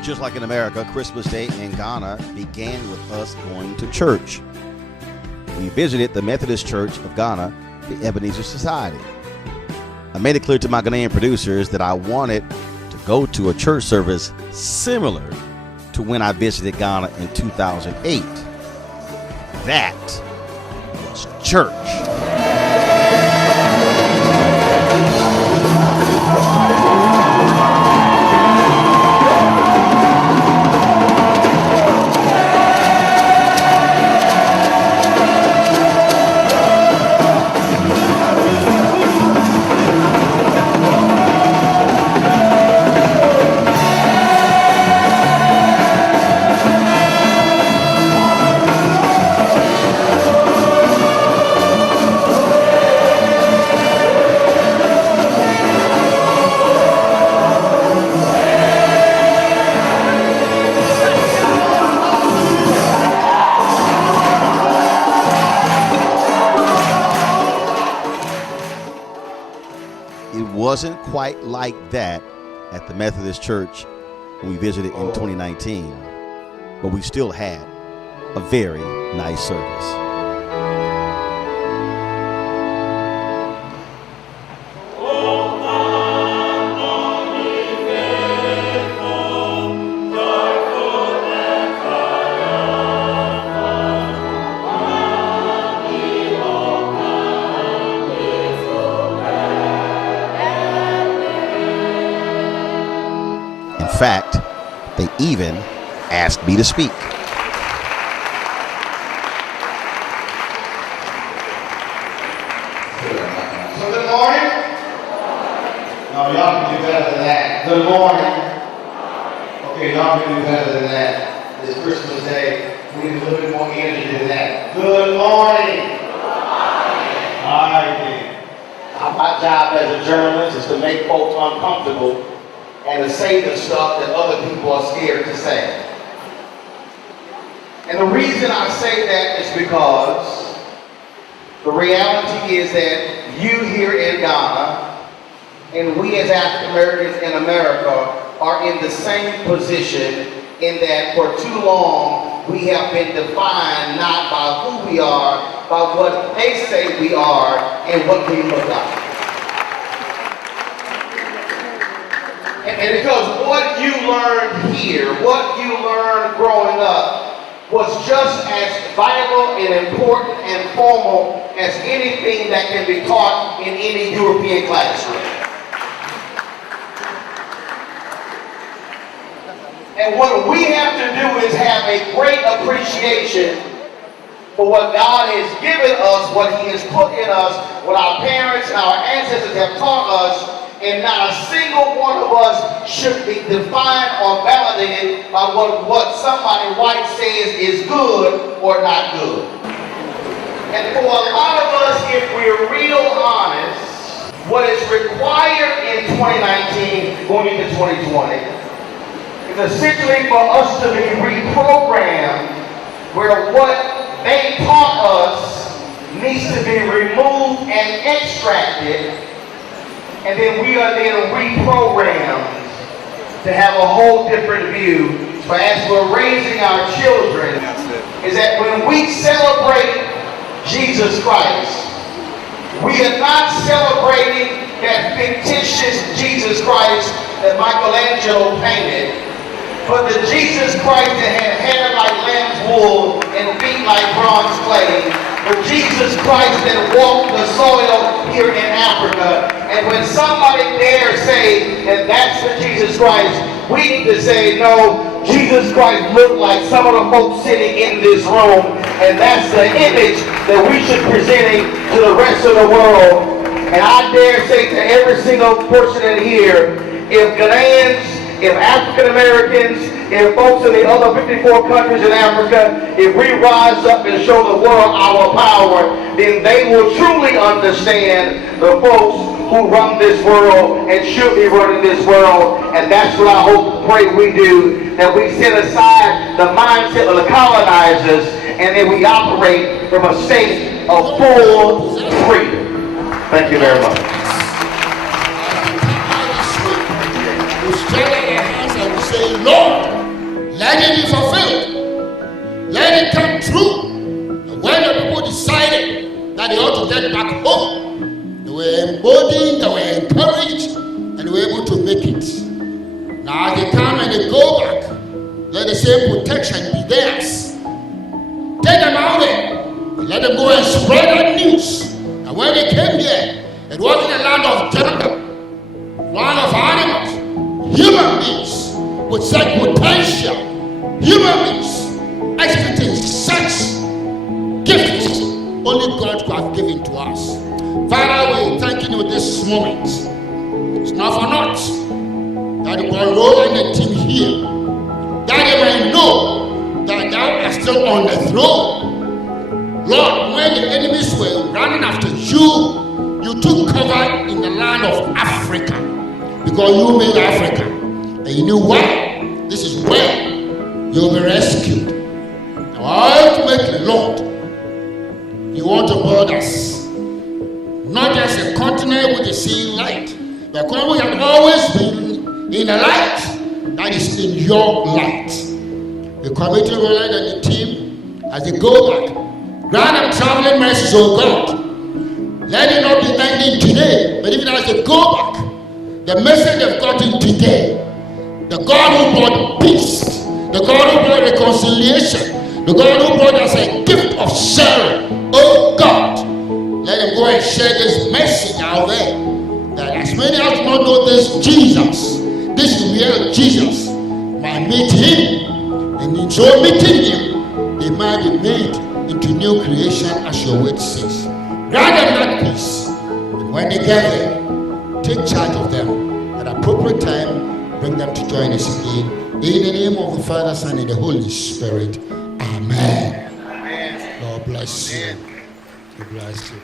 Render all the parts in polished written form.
Just like in America, Christmas Day in Ghana began with us going to church. We visited the Methodist Church of Ghana, the Ebenezer Society. I made it clear to my Ghanaian producers that I wanted to go to a church service similar to when I visited Ghana in 2008. That was church. Wasn't quite like that at the Methodist Church when we visited in 2019, but we still had a very nice service. In fact, they even asked me to speak. So good morning. No, y'all can do better than that. Good morning. Okay, y'all can do better than that. It's Christmas Day. We need a little bit more energy than that. Good morning. All right, then. My job as a journalist is to make folks uncomfortable and to say the stuff that other people are scared to say. And the reason I say that is because the reality is that you here in Ghana and we as African Americans in America are in the same position in that for too long we have been defined not by who we are, by what they say we are and what we look like. And because what you learned here, what you learned growing up, was just as vital and important and formal as anything that can be taught in any European classroom. And what we have to do is have a great appreciation for what God has given us, what He has put in us, what our parents and our ancestors have taught us. And not a single one of us should be defined or validated by what somebody white says is good or not good. And for a lot of us, if we're real honest, what is required in 2019 going into 2020 is essentially for us to be reprogrammed where what they taught us needs to be removed and extracted. And then we are then reprogrammed to have a whole different view. So as we're raising our children, is that when we celebrate Jesus Christ, we are not celebrating that fictitious Jesus. Jesus Christ that Michelangelo painted, but the Jesus Christ that had hair like lamb's wool and feet like bronze clay, the Jesus Christ that walked the soil here in Africa. And when somebody dare say that that's the Jesus Christ, we need to say, no, Jesus Christ looked like some of the folks sitting in this room, and that's the image that we should be presenting to the rest of the world. And I dare say to every single person in here, if Ghanaians, if African Americans, if folks in the other 54 countries in Africa, if we rise up and show the world our power, then they will truly understand the folks who run this world and should be running this world. And that's what I hope, pray we do, that we set aside the mindset of the colonizers and then we operate from a state of full freedom. Thank you very much. Say, Lord, let it be fulfilled. Let it come true. And when the people decided that they ought to get back home, they were emboldened, they were encouraged, and they were able to make it. Now as they come and they go back, let the same protection be theirs. Take them out there and let them go and spread that news. And when they came here, it wasn't a land of jungle, land of animals, human beings with such potential, human beings exhibiting such gifts only God could have given to us. Father, we thank you this moment. It's not for naught that you brought Roland and the team here, that they may know that thou art still on the throne. Lord, when the enemies were running after you, you took cover in the land of Africa, because you made Africa. And you knew why. This is where you'll be rescued. Now, ultimately, Lord, you want to build us not just a continent with the same light, but a continent we have always been in a light that is in your light. We commit to Roland and the team as they go back. Grant them traveling mercies, oh God. Let it not be ending today, but even as they go back, the message they've gotten today, the God who brought peace, the God who brought reconciliation, the God who brought us a gift of sharing. Oh God, let them go and share this message out there. That as many as do not know this Jesus, this real Jesus, might meet him. And in so meeting him, they might be made into new creation as your word says. Grant them that peace. And when they get there, take charge of them at appropriate time. Bring them to join us again. In the name of the Father, Son, and the Holy Spirit. Amen. Amen. God bless you. God bless you.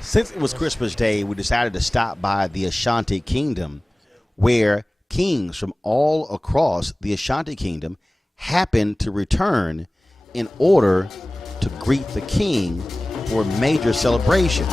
Since it was Christmas Day, we decided to stop by the Ashanti Kingdom, where kings from all across the Ashanti Kingdom happened to return in order to greet the king for a major celebration.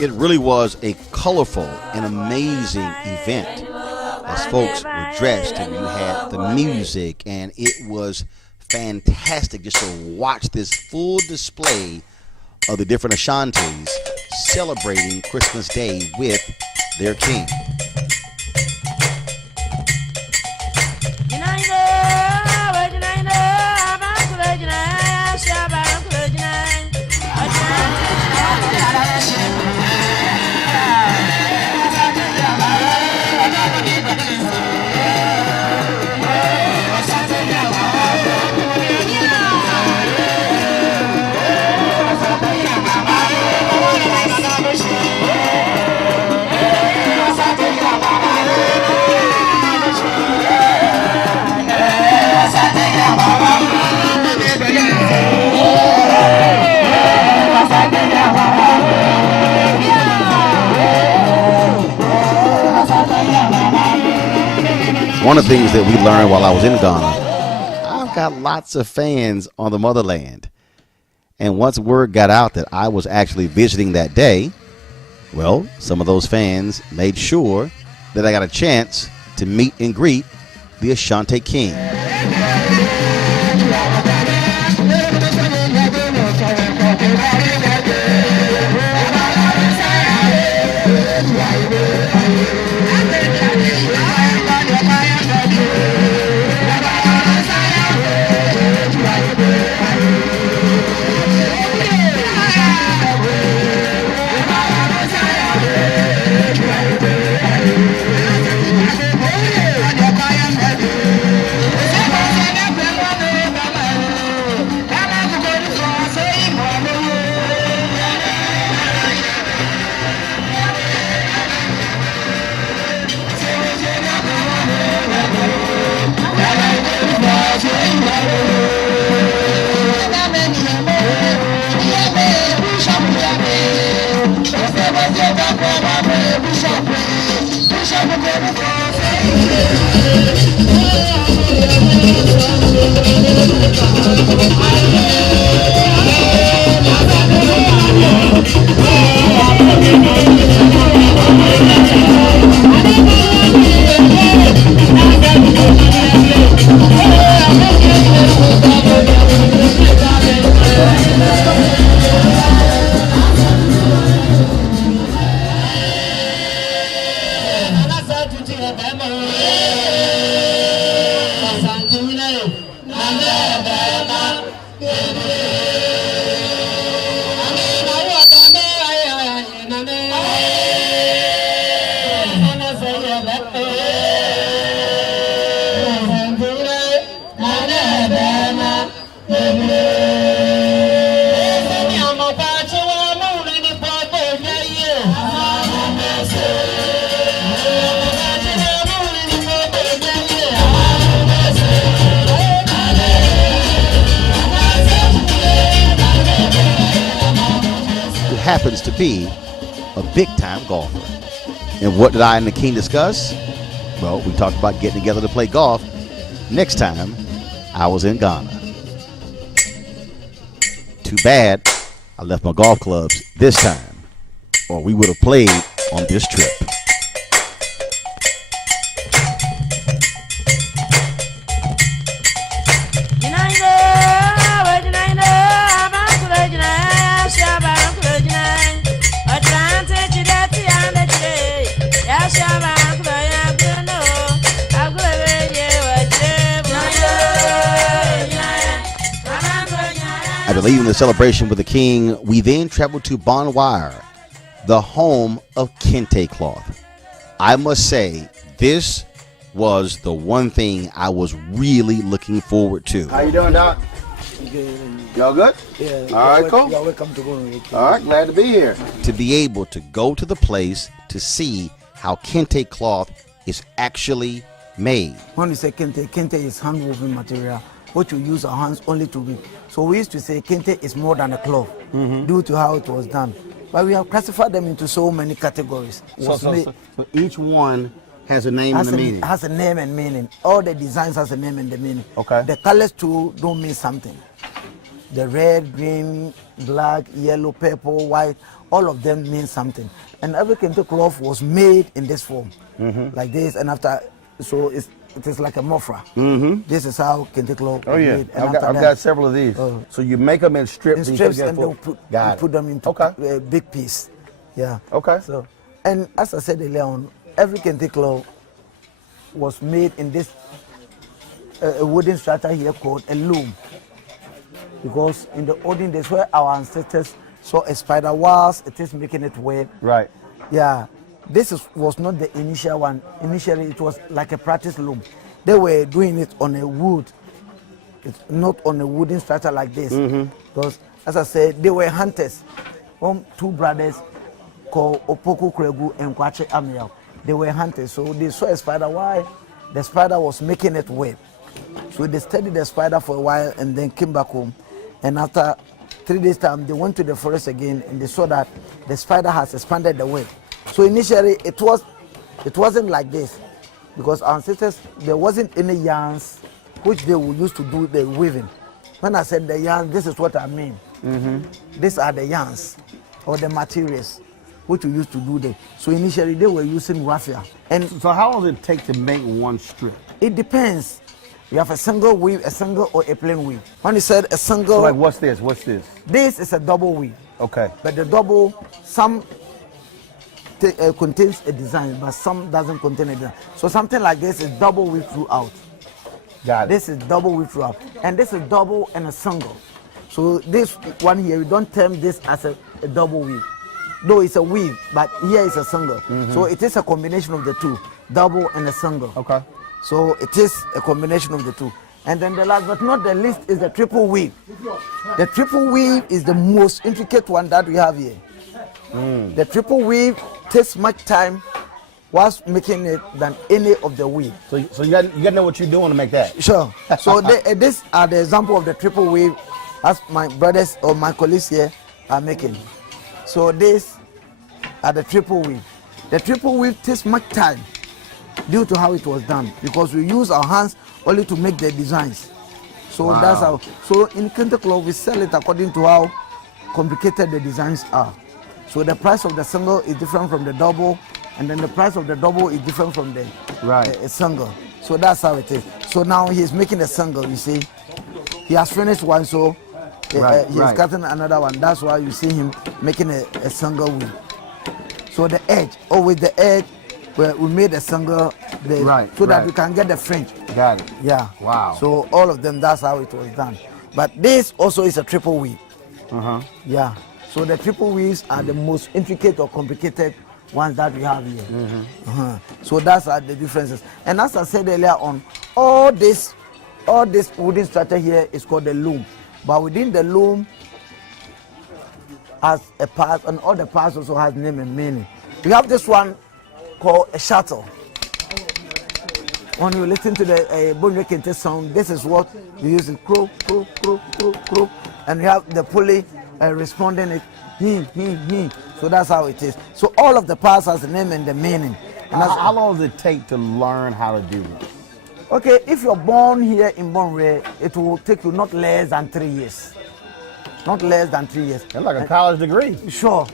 It really was a colorful and amazing event as folks were dressed and you had the music, and it was fantastic just to watch this full display of the different Ashantis celebrating Christmas Day with their king. One of the things that we learned while I was in Ghana, I've got lots of fans on the motherland. And once word got out that I was actually visiting that day, well, some of those fans made sure that I got a chance to meet and greet the Ashanti king. Happens to be a big-time golfer. And what did I and the king discuss? Well, we talked about getting together to play golf next time I was in Ghana. Too bad I left my golf clubs this time, or we would have played on this trip. After leaving the celebration with the king, we then traveled to Bonwire, the home of Kente cloth. I must say, this was the one thing I was really looking forward to. How you doing, Doc? Good. Y'all good? Yeah. All right, cool. You're welcome to go. All right, glad to be here. To be able to go to the place to see how Kente cloth is actually made. When we say Kente, Kente is hand-woven material, which we use our hands only to weave. So we used to say Kente is more than a cloth, due to how it was done. But we have classified them into so many categories. So each one has a name and a meaning. Has a name and meaning. All the designs has a name and the meaning. Okay. The colors too don't mean something. The red, green, black, yellow, purple, white, all of them mean something. And every Kente cloth was made in this form, like this. And after, so it is like a mofra. This is how Kente cloth was made. And I've got several of these. So you make them in strips. In strips, and then put them into a big piece. Yeah. Okay. So, and as I said earlier on, every Kente cloth was made in this a wooden structure here called a loom. Because in the olden days where our ancestors saw a spider whilst it is making it web. Right. Yeah. This was not the initial one. Initially, it was like a practice loom. They were doing it on a wood. It's not on a wooden structure like this. Because, as I said, they were hunters. Two brothers called Opoku Kregu and Kwache Amiel. They were hunters. So they saw a spider while the spider was making it web. So they studied the spider for a while and then came back home. And after 3 days' time, they went to the forest again and they saw that the spider has expanded the web. So initially, it wasn't like this. because our ancestors, there wasn't any yarns which they would use to do the weaving. When I said the yarns, this is what I mean. These are the yarns or the materials which we used to do them. So initially they were using raffia. And So how long does it take to make one strip? it depends. You have a single weave, a single or a plain weave. When you said a single, So like what's this? What's this? this is a double weave. Okay. But the double, some contains a design, but some doesn't contain a design. So something like this is double weave throughout. Got it. This is double weave throughout. And this is double and a single. So this one here, we don't term this as a double weave. Though it's a weave, but here is a single. So it is a combination of the two, double and a single. Okay. So it is a combination of the two. And then the last but not the least is the triple weave. The triple weave is the most intricate one that we have here. The triple weave takes much time whilst making it than any of the weave. So you got to know what you're doing to make that. Sure. So these are the example of the triple weave as my brothers or my colleagues here are making. So these are the triple weave. The triple weave takes much time due to how it was done because we use our hands only to make the designs. So that's how. So in Kente cloth we sell it according to how complicated the designs are. So the price of the single is different from the double, and then the price of the double is different from the single. So that's how it is. So now he's making a single. You see, he has finished one, so he's cutting another one. That's why you see him making a single weave. So the edge, with the edge, where we made a single, so that we can get the fringe. Got it. Yeah. Wow. So all of them, that's how it was done. But this also is a triple weave. Yeah. So the triple weaves are the most intricate or complicated ones that we have here. So that's the differences. And as I said earlier on, all this wooden structure here is called the loom. But within the loom, as a part, and all the parts also has name and meaning. We have this one called a shuttle. When you listen to the Kente sound, this is what we use: crow, crow, crow, crow, crow, and we have the pulley responding it. So that's how it is. So all of the parts has the name and the meaning. And how long does it take to learn how to do this? Okay, if you're born here in Bonre, it will take you not less than 3 years. Not less than 3 years. That's like a college degree. Sure,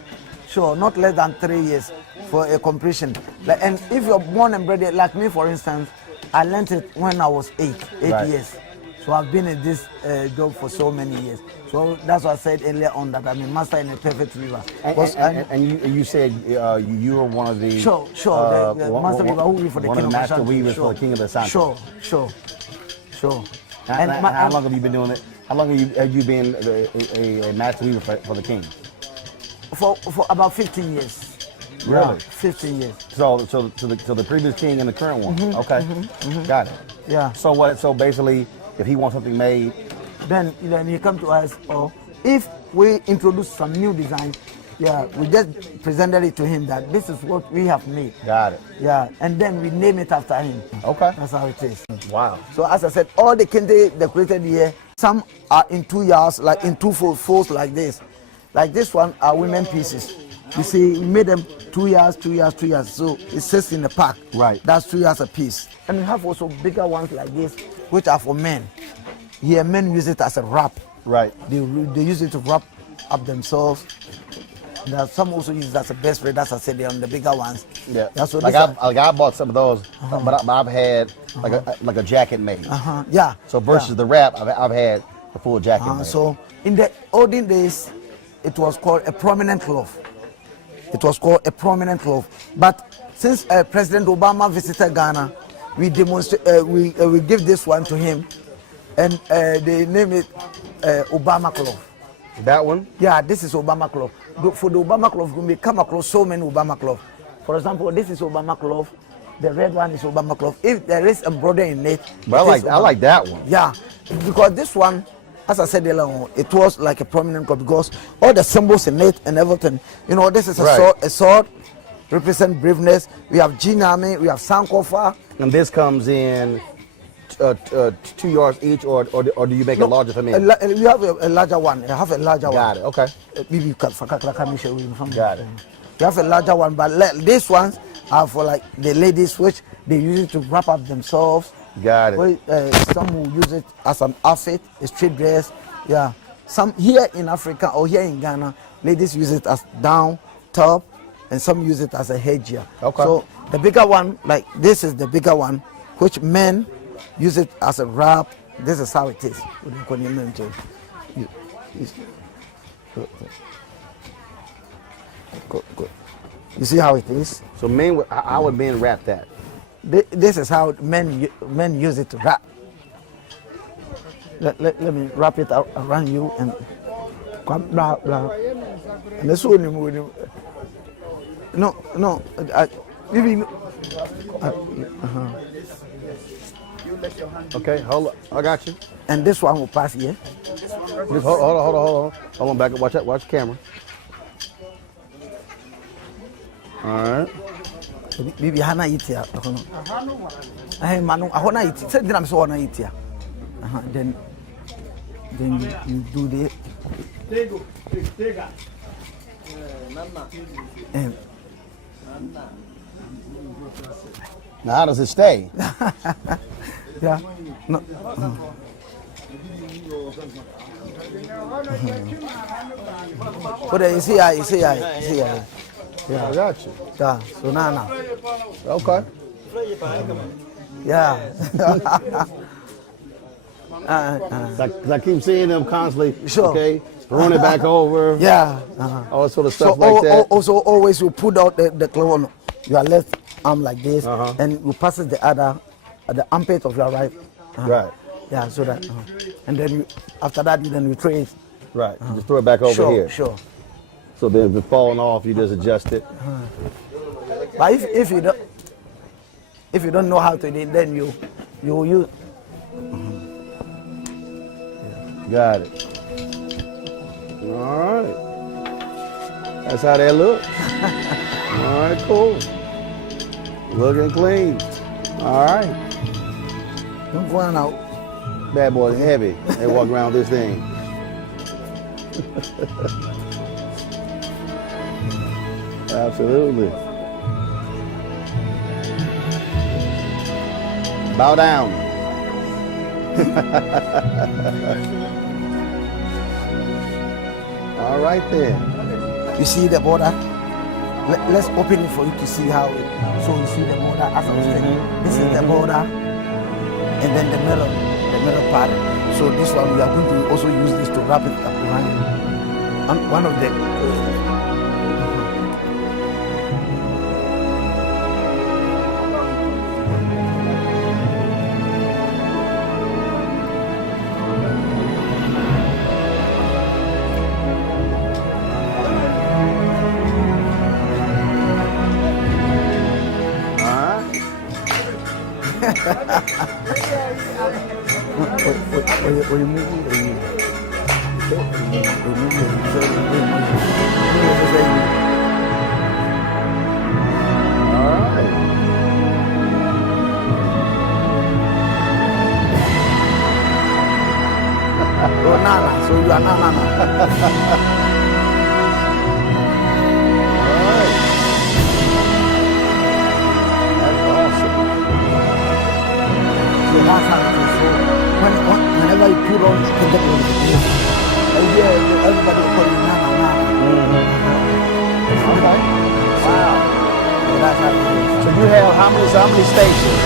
not less than 3 years for a completion. And if you're born and bred here, like me for instance, I learned it when I was 8 years. So I've been in this job for so many years. So that's what I said earlier on, that I'm a master in a perfect river. And you said you were one of the the master weaver who weave for the one king of the of master Ashanti. weavers for the king of Ashanti. Sure. And how long have you been doing it? How long have you been a master weaver for the king? For about 15 years. Really? Yeah, 15 years. So the previous king and the current one. Okay. Got it. Yeah. So what? So basically, if he wants something made, then he come to us, or if we introduce some new design, we just presented it to him that this is what we have made. Got it. Yeah, and then we name it after him. Okay. That's how it is. Wow. So as I said, all the Kente decorated here, some are in 2 yards, like in 2 folds like this. Like this one are women pieces. You see, we made them 2 yards, 2 yards, 2 yards. So it sits in the pack. Right. That's 2 yards a piece. And we have also bigger ones like this, which are for men. Here, men use it as a wrap. Right. They use it to wrap up themselves. There some also use it as a best spread, as I said, they're on the bigger ones. Yeah. So I bought some of those, but I've had like a jacket made. Yeah. So versus the wrap, I've had a full jacket made. So in the olden days, it was called a prominent cloth. But since President Obama visited Ghana, we give this one to him, and they name it Obama cloth. That one? Yeah, this is Obama cloth. For the Obama cloth, we come across so many Obama cloth. For example, this is Obama cloth. The red one is Obama cloth. If there is embroidery in it, but I like that one. Yeah, because this one, as I said earlier, it was like a prominent cloth because all the symbols in it and everything. You know, this is a sword represent braveness. We have Jinami, we have Sankofa. And this comes in 2 yards each, or do you make it larger for me? You have a larger one. You have a larger one. Got it. Okay. Got it. Got it. You have a larger one, but these ones are for like the ladies, which they use it to wrap up themselves. Got it. Some will use it as an outfit, a straight dress. Yeah. Some here in Africa or here in Ghana, ladies use it as down, top, and some use it as a headgear. Okay. So the bigger one, like this is the bigger one, which men use it as a wrap. This is how it is. Good. You see how it is? So men, how would men wrap that? This is how men use it to wrap. Let me wrap it around you and blah blah. And this one, no. Okay, hold on. I got you. And this one will pass here. Just hold on. Hold on, back up. Watch the camera. All right. Bibi hana itia. Manu ahona iti. Say dinam so hona itia. Then you do the. Now how does it stay? Yeah. No. But you see. Yeah, I got you. Yeah. So now. Okay. Yeah. I keep seeing them constantly. Sure. Okay. Run it back over. Yeah. All sort of stuff like that. Also, always you put out the clothes on your left arm like this, and you pass it the other at the armpit of your right. Right. Yeah. So that, and then after that, you throw it. Right. You just throw it back over here. Sure. So then if it's falling off, you just adjust it. But if you don't know how to do it, then you use. Got it. All right. That's how that looks. All right, cool. Looking clean. All right. Don't go on out. Bad boy's heavy. They walk around with this thing. Absolutely. Bow down. All right then. You see the border? Let's open it for you to see how it. So you see the border as I was saying. This is the border, and then the middle part. So this one we are going to also use this to wrap it up around. And one of the. Nana, so you are Nana. Whenever you put on the everybody will call you Nana. Okay. Wow. So you have how many stations?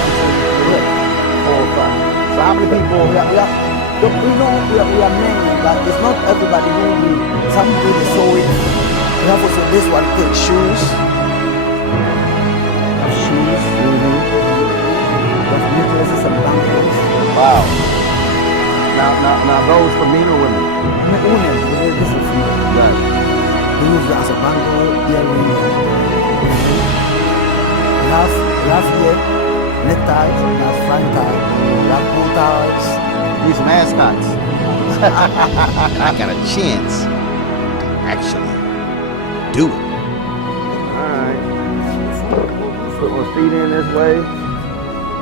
4 or 5. So how many people? We are many, but it's not everybody who will. Some do the sewing. We have also this one take shoes. Shoes. Necklaces and bangles. Wow. Now those for men or women? Women, this is female. Right. We use it as a bangle, earring. We have here neckties, we have flying ties, we have bow ties. These mascots. I got a chance to actually do it. All right. Put my feet in this way.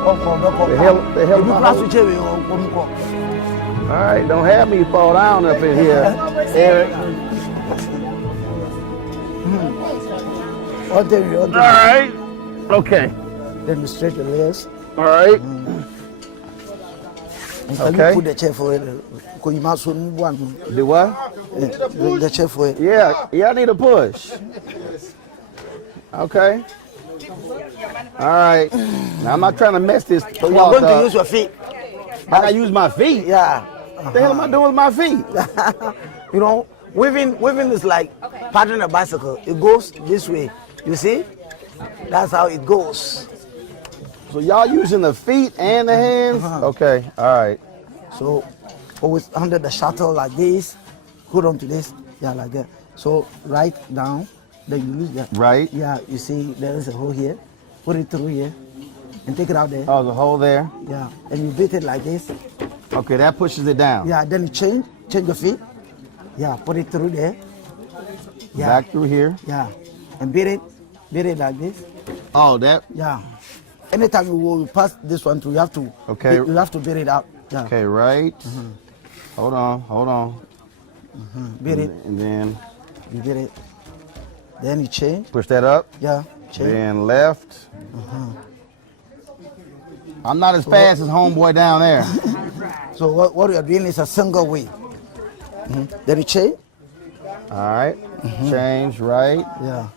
The hell am I? All right, don't have me fall down up in here, Eric. All right. Okay. Then you stretch your legs. All right. And Okay. you put the chair for it. Because you might soon want Do what? the chair for it. Yeah. Yeah, I need a push. Okay. All right. Now, I'm not trying to mess this You are cloth going to up. use your feet. I gotta use my feet. Yeah. What the hell am I doing with my feet? You know, weaving is like paddling a bicycle. It goes this way. You see? That's how it goes. So y'all using the feet and the hands? Okay. All right. So always under the shuttle like this. Hold on to this. Yeah, like that. So right down. Then you lose that. Right. Yeah, you see there is a hole here. Put it through here. And take it out there. Oh, the hole there. Yeah. And you beat it like this. Okay, that pushes it down. Yeah, then you change your feet. Yeah, put it through there. Yeah. Back through here. Yeah. And beat it like this. Oh, that. Yeah. Anytime you will pass this one through, you have to. Okay. You have to beat it out. Yeah. Okay, right. Hold on. Beat it. And then You beat it. Then you change. push that up. Yeah. Change. Then left. I'm not as fast as homeboy down there. So what you are doing is a single way. Then you change. All right. Change right. Yeah.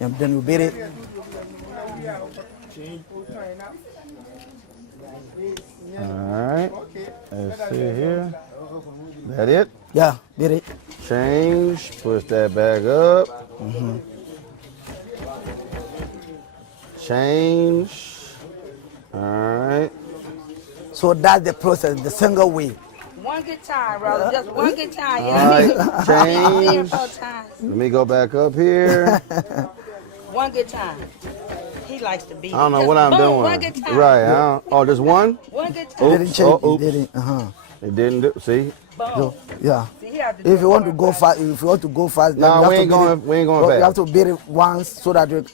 And then you beat it. All right. Let's see here. That it? Yeah. Beat it. Change. Push that back up. Change. All right. So that's the process, the single way. One good time, brother. Just one good time. All right. Change. 4 times. Let me go back up here. One good time. He likes to be. I don't know what I'm doing. One good time. Right. Oh, just one? One good It time. didn't change. oops. It didn't. It didn't do. See? Boom. So, yeah. See, he have to do If you want to it go one fast, then No, you have we to ain't beat going- it. we ain't going You fast. have to beat it once so that you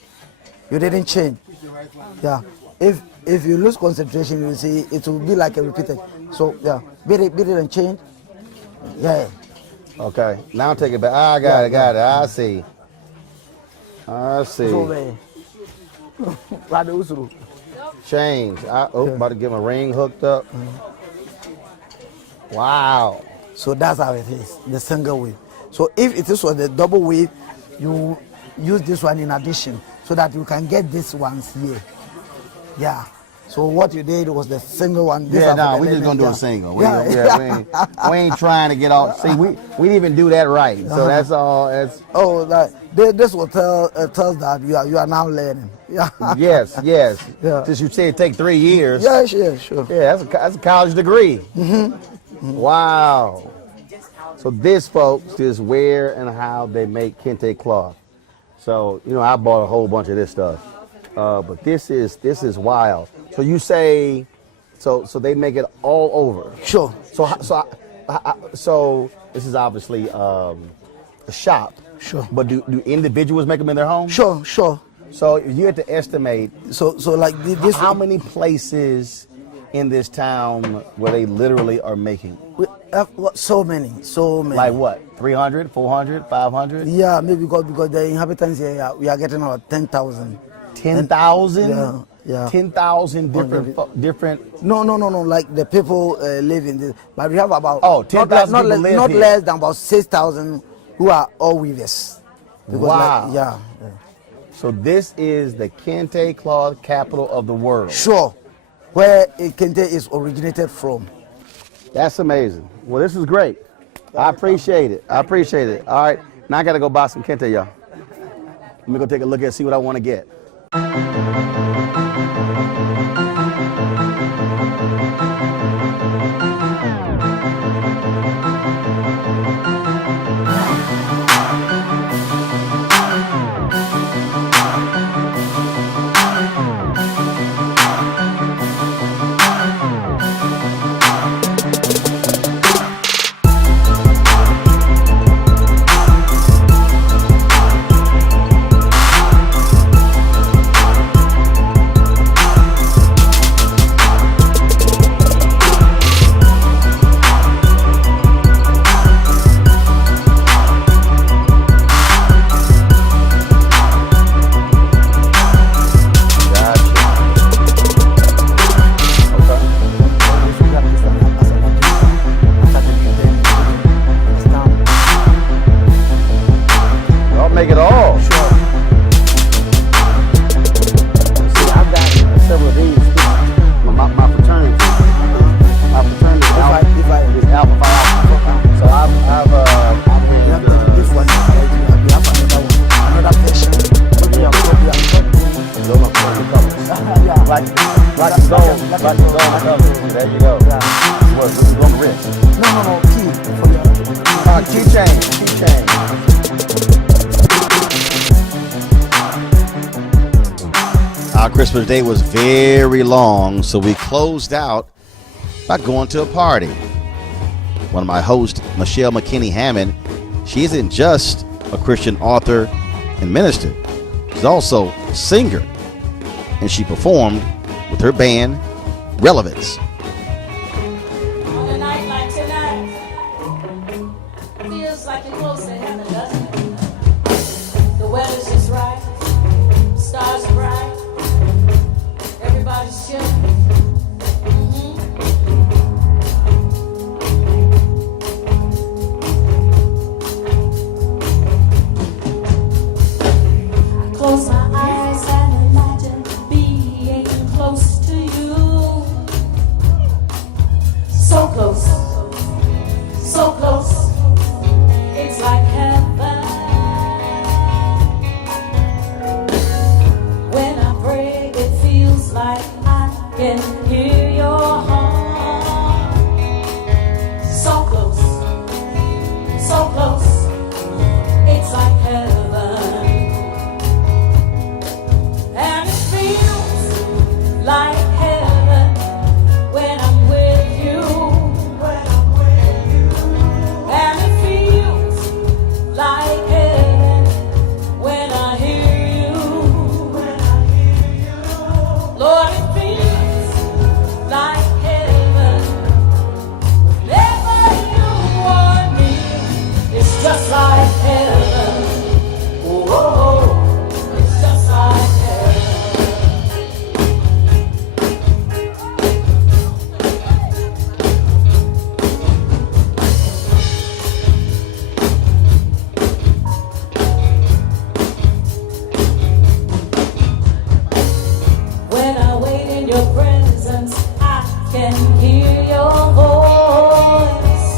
didn't change. Yeah. If you lose concentration, you see it will be like a repeated. So yeah, beat it and change. Yeah. Okay. Now take it back. I got it. I see. So Change. About to get my ring hooked up. Wow. So that's how it is, the single wave. So if it is for the double wave, you use this one in addition so that you can get this ones here. Yeah. So what you did was the single one. This Yeah, one for no, the we just gonna do limit, a single. Yeah. We ain't trying to get off. See, we didn't even do that right. So that's all. That's Oh, this will tells that you are now learning. Yeah. yes. Yeah. Since you said it take 3 years. Yeah, sure. Yeah, that's a college degree. Wow. So this, folks, is where and how they make Kente cloth. So, I bought a whole bunch of this stuff. But this is wild. So you say, so they make it all over. Sure. So this is obviously a shop. Sure. But do individuals make them in their home? Sure. So if you had to estimate, So like this. how many places in this town where they literally are making? So many. Like what? 300, 400, 500? Yeah, maybe because the inhabitants here, we are getting about 10,000. 10,000? Yeah. 10,000 different. No. Like the people live in this, but we have about 10,000 not people live not here. less than about 6,000 who are all weavers. Because Wow. yeah. So this is the Kente cloth capital of the world. Sure. Where Kente is originated from. That's amazing. Well, this is great. I appreciate it. All right. Now I got to go buy some Kente, y'all. Let me go take a look and see what I want to get. make it all. Sure. See, I've got several of these too. My fraternity. My fraternity If I is Alpha Phi Alpha. So I'm you have to this one, you have another one, another version. Maybe I'm those are my fraternity colors. yeah. Black and gold. There you go. Yeah. What, this is on the wrist. No, key for your Keychain. Our Christmas day was very long, so we closed out by going to a party. One of my hosts, Michelle McKinney Hammond, she isn't just a Christian author and minister. She's also a singer, and she performed with her band, Relevance. On a night like tonight, feels like you're close to heaven, doesn't it? The weather's just right, stars are bright, everybody's chilling. Close my eyes and imagine being close to you. So close, so close. It's like heaven. When I pray, it feels like I can hear your heart. So close, so close. It's like heaven. And it feels like heaven when I'm with you. And it feels like heaven when I hear you. Lord, it feels like heaven whenever you are near. It's just like heaven. Oh, it's just like heaven. When I wait in your presence, I can hear your voice.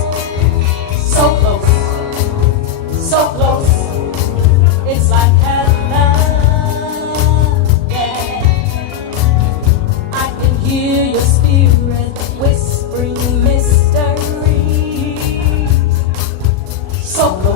So close, so close. It's like heaven. Yeah. I can hear your spirit whispering mystery. So close.